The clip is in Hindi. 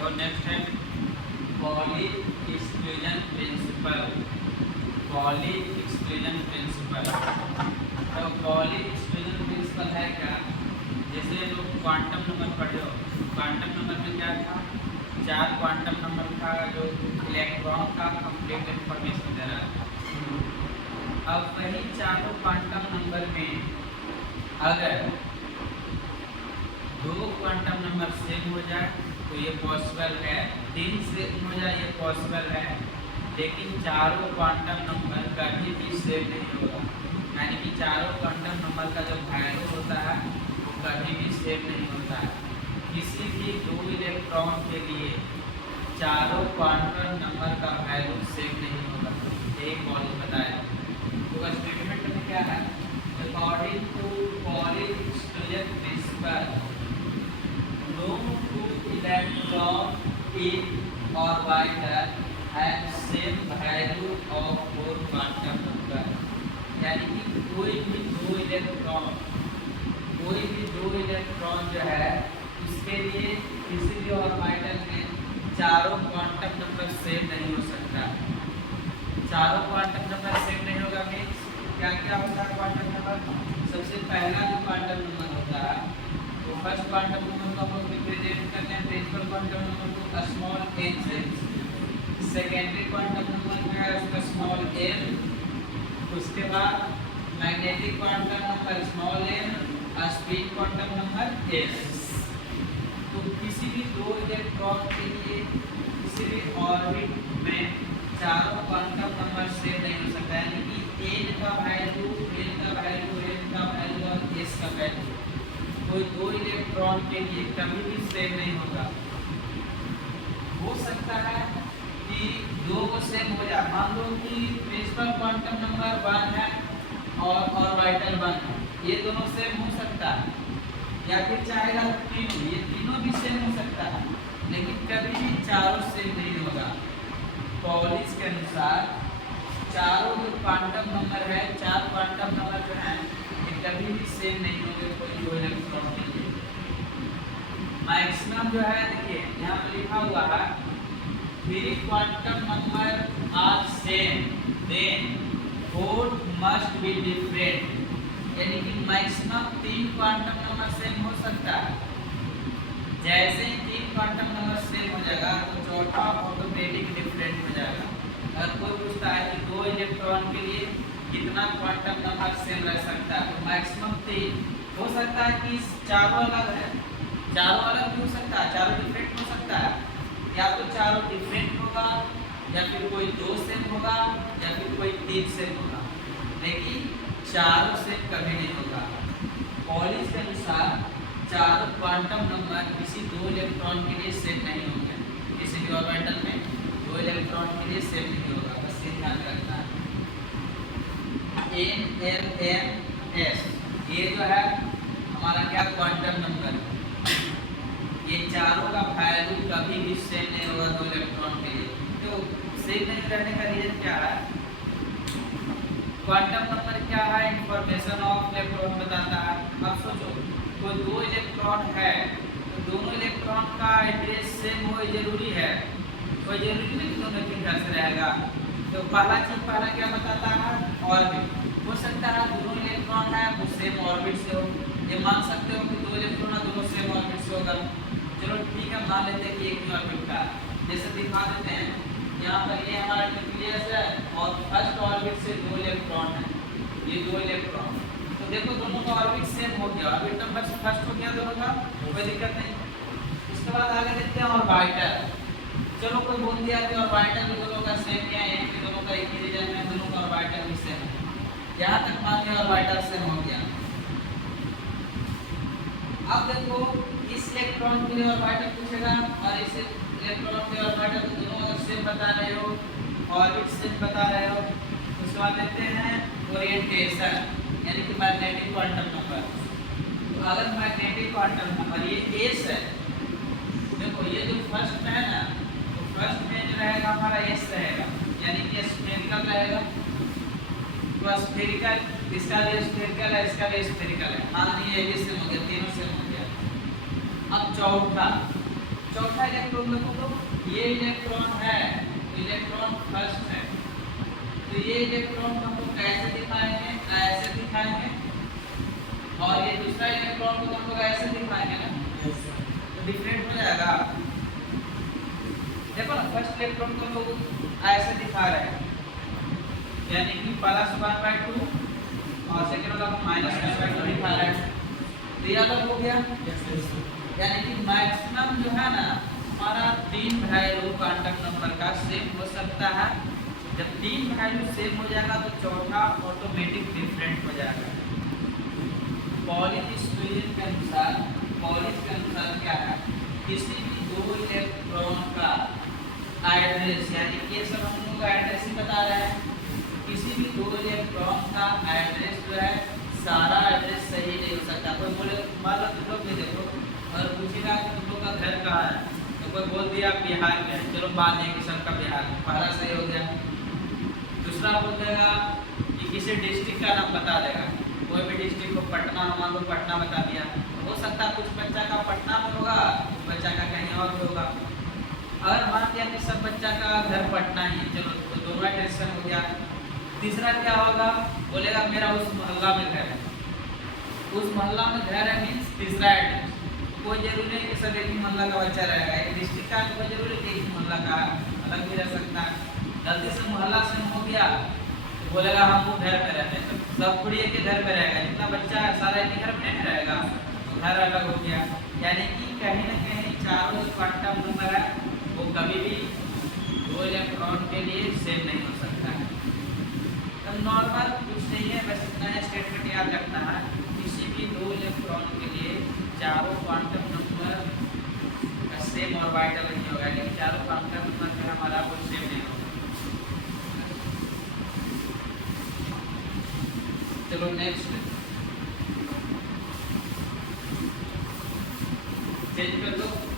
और नेक्स्ट है poly exclusion principal. Poly exclusion principal, तो पॉली एक्सक्लूजन प्रिंसिपल है क्या? जैसे लोग क्वांटम नंबर पढ़े हो, क्वांटम नंबर में क्या था? 4 क्वांटम नंबर था जो इलेक्ट्रॉन का कंप्लीट इंफॉर्मेशन दे रहा है। अब वही चारों क्वांटम नंबर में अगर 2 क्वांटम नंबर सेम हो जाए तो ये पॉसिबल है, 3 सेम हो जाए ये पॉसिबल है, लेकिन चारों क्वांटम नंबर कभी भी सेम नहीं होगा। यानी कि चारों क्वांटम नंबर का जो वैल्यू होता है वो कभी भी सेम नहीं होता है। किसी भी 2 इलेक्ट्रॉन के लिए चारों क्वांटम नंबर का वैल्यू सेम नहीं होगा। एक कॉलेज बताया, तो स्टेटमेंट में क्या है? According to Pauli exclusion principle, no two electron in orbital have same value of 4 quantum number। यानी कि कोई भी दो इलेक्ट्रॉन जो है इसके लिए किसी भी ऑर्बिटल में चारों क्वांटम नंबर सेम नहीं हो सकता। चारों क्वांटम नंबर सेम नहीं होगा मीन्स क्या क्या होता है क्वांटम नंबर? सबसे पहला जो क्वांटम नंबर होता है तो फर्स्ट क्वांटम नंबर को हम लोग रिप्रेजेंट करते हैं प्रिंसिपल क्वांटम नंबर को स्मॉल n से। सेकेंडरी क्वांटम नंबर जो है उसका स्मॉल m, उसके बाद magnetic quantum number small m, spin quantum number s। तो किसी भी 2 इलेक्ट्रॉन के लिए किसी भी ऑर्बिट में चारों क्वांटम नंबर सेम नहीं हो सकता। यानी कि n का वैल्यू n का वैल्यू n का वैल्यू और s का वैल्यू कोई 2 इलेक्ट्रॉन के लिए कभी भी सेम नहीं होगा। हो सकता है कि 2 को सेम हो जाए, मान लो कि प्रिंसिपल क्वांटम नंबर 1 है और ऑर्बिटल 1 है, ये दोनों सेम हो सकता है, या फिर चाहेगा तीनों, ये तीनों भी सेम हो सकता है, लेकिन कभी भी चारों सेम नहीं होगा। पॉलिस के अनुसार चारों जो क्वांटम नंबर है, 4 क्वांटम नंबर जो है ये कभी भी सेम नहीं होंगे कोई 2 इलेक्ट्रॉन के लिए। मैक्सिमम जो है देखिए यहाँ पे लिखा हुआ है 3 quantum number are same then 4 must be different. यानी कि मैक्सिमम 3 क्वांटम नंबर सेम हो सकता है। जैसे ही 3 क्वांटम नंबर सेम हो जाएगा तो चौथा ऑटोमेटिक डिफरेंट हो जाएगा। अगर कोई पूछता है कि 2 इलेक्ट्रॉन के लिए कितना क्वांटम नंबर सेम रह सकता है, तो मैक्सिमम 3 हो सकता है कि चारों अलग है, चारों अलग भी हो सकता है, चारों डिफरेंट हो सकता है, या तो चारों डिफरेंट होगा, या फिर कोई 2 सेम होगा, या फिर कोई 3 सेम होगा, लेकिन चारों सेम कभी नहीं होगा। पॉलिस के अनुसार चारों क्वांटम नंबर किसी 2 इलेक्ट्रॉन के लिए सेम नहीं होंगे। किसी भी ऑर्बिटल में 2 इलेक्ट्रॉन के लिए सेम नहीं होगा, बस ये ध्यान रखना है। n l m s ये जो है हमारा क्या क्वांटम नंबर, ये चारों का वैल्यू कभी भी सेम नहीं होगा 2 इलेक्ट्रॉन के लिए। तो सेम नहीं रहने का रीजन क्या है? क्वांटम नंबर क्या है? इंफॉर्मेशन ऑफ इलेक्ट्रॉन बताता है। अब सोचो कोई 2 इलेक्ट्रॉन है तो दोनों इलेक्ट्रॉन का एड्रेस सेम हो जरूरी है? कोई जरूरी नहीं कि दोनों के घर से रहेगा। तो पहला क्या बताता है? ऑर्बिट। हो सकता है दोनों इलेक्ट्रॉन है वो सेम ऑर्बिट से हो, ये मान सकते हो कि 2 इलेक्ट्रॉन है दोनों सेम ऑर्बिट से होगा। चलो ठीक है, मान लेते हैं कि एक ही ऑर्बिट का, जैसे दिखा देते हैं यहाँ पर ये हमारा न्यूक्लियस है और फर्स्ट ऑर्बिट से 2 इलेक्ट्रॉन है, ये 2 इलेक्ट्रॉन, तो देखो दोनों का ऑर्बिट सेम हो गया, ऑर्बिट नंबर फर्स्ट हो गया दोनों का, कोई दिक्कत नहीं। उसके बाद आगे देखते हैं ऑर्बिटल। चलो कोई बोल दिया कि ऑर्बिटल भी दोनों का सेम है, एक भी दोनों का एक ही रीजन में, दोनों का ऑर्बिटल भी सेम है, यहाँ तक मान लिया ऑर्बिटल सेम हो गया। अब देखो इस इलेक्ट्रॉन के लिए ऑर्बिटल पूछेगा और इस इलेक्ट्रॉन के ऑर्बिटल को दोनों अगर सेम बता रहे हो, ऑर्बिट सेम बता रहे हो, उसके बाद देखते हैं ओरिएंटेशन यानी कि मैग्नेटिक क्वांटम नंबर। तो अगर मैग्नेटिक क्वांटम नंबर ये एस है, देखो ये जो फर्स्ट में है ना, तो फर्स्ट में जो रहेगा हमारा एस रहेगा, यानी कि स्फेरिकल रहेगा। तो स्फेरिकल, इसका लिए स्फेरिकल है, इसका लिए स्फेरिकल है, मान लीजिए ये सेम हो गया, तीनों सेम हो गया। अब चौथा चौथा इलेक्ट्रॉन देखो तो ये इलेक्ट्रॉन है, इलेक्ट्रॉन फर्स्ट है, तो ये इलेक्ट्रॉन को हम लोग कैसे दिखाएंगे, ऐसे दिखाएंगे, और ये दूसरा इलेक्ट्रॉन को हम लोग ऐसे दिखाएंगे ना, तो डिफरेंट हो जाएगा। देखो ना, फर्स्ट इलेक्ट्रॉन को हम लोग ऐसे दिखा रहे हैं, यानी कि +1/2 और सेकंड वाला को -1/2 दिखा रहे हैं, तो ये अलग हो गया। यानी कि मैक्सिमम जो है ना हमारा 3 वैल्यू क्वांटम नंबर का सेम हो सकता है। जब 3 वैल्यू सेम हो जाएगा तो चौथा ऑटोमेटिक डिफरेंट हो जाएगा। पॉलिश के अनुसार क्या है, किसी भी 2 इलेक्ट्रॉन का एड्रेस, यानी कि ये सब हम लोग एड्रेस ही बता रहे हैं, किसी भी 2 इलेक्ट्रॉन का एड्रेस जो है सारा एड्रेस सही नहीं हो सकता। कोई बोले, मान लो तुम लोग भी देखो और पूछेगा कि तुम लोग का घर कहाँ है, तो कोई बोल दिया बिहार में है, चलो मान लें कि सबका बिहार में, पहला सही हो गया। दूसरा बोल देगा कि किसी डिस्ट्रिक्ट का नाम बता देगा, कोई भी डिस्ट्रिक्ट को पटना, मान लो पटना बता दिया, हो सकता है कुछ बच्चा का पटना में होगा, कुछ बच्चा का कहीं और भी होगा। अगर मान लिया कि सब बच्चा का घर पटना ही, चलो तो दोनों एड्रेस हो गया। तीसरा क्या होगा, बोलेगा मेरा उस मोहल्ला में घर है, उस मोहल्ला में घर है मीन्स तीसरा एड्रेस। कोई जरूरी नहीं कि सब एक ही मोहल्ला का बच्चा रहेगा, एक डिस्ट्रिक्ट का कोई जरूरी नहीं एक ही मोहल्ला का अलग भी रह सकता है। गलती से मोहल्ला से हो गया तो बोलेगा हम वो घर में रहते हैं, तो सब थोड़ी एक ही घर में रहेगा, जितना बच्चा है सारा एक ही घर में नहीं रहेगा, तो घर अलग हो गया। यानी कि कहीं ना कहीं चारों क्वांटम नंबर है वो कभी भी 2 इलेक्ट्रॉन के लिए सेम नहीं हो सकता है। तो नॉर्मल कुछ नहीं है, बस इतना स्टेटमेंट याद रखना है, किसी भी 2 इलेक्ट्रॉन के लिए चारों क्वांटम नंबर का सेम ऑर्बिटल नहीं होगा, लेकिन चारों क्वांटम नंबर में हमारा वो सेम नहीं होगा। चलो नेक्स्ट चेंज कर दो।